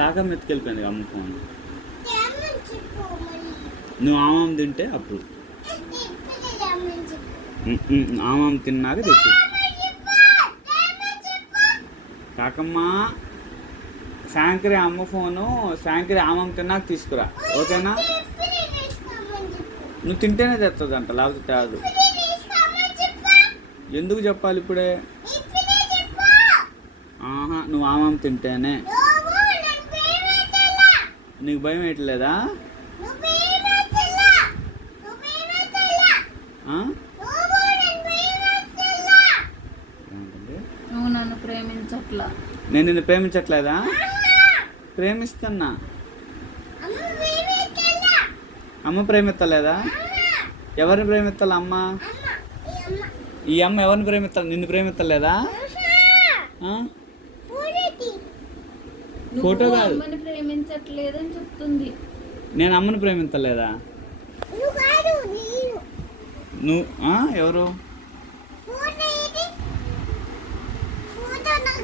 కాకమ్మ ఎత్తుకెళ్ళిపోయింది అమ్మ ఫోన్. నువ్వు ఆమాం తింటే అప్పుడు ఆమాం తిన్నాక తెచ్చు. కాకమ్మ శాంకరి అమ్మ ఫోను శాంకరి ఆమాం తిన్నాక తీసుకురా, ఓకేనా? నువ్వు తింటేనే తెస్తుందంట, లేకపోతే తేదు. ఎందుకు చెప్పాలి ఇప్పుడే? ఆహా, నువ్వు ఆమాం తింటేనే. నీకు భయం వేయట్లేదా? నువ్వు నన్ను ప్రేమించట్లా. నేను నిన్ను ప్రేమించట్లేదా? ప్రేమిస్తున్నా. అమ్మ ప్రేమిస్తలేదా? ఎవరిని ప్రేమిస్తాల అమ్మ? ఈ అమ్మ ఎవరిని ప్రేమిస్తా? నిన్ను ప్రేమిస్తలేదా? ఫోటో కాదు, ప్రేమించట్లేదని చెప్తుంది. నేను అమ్మని ప్రేమిస్తలేదా? నువ్వు ఎవరు?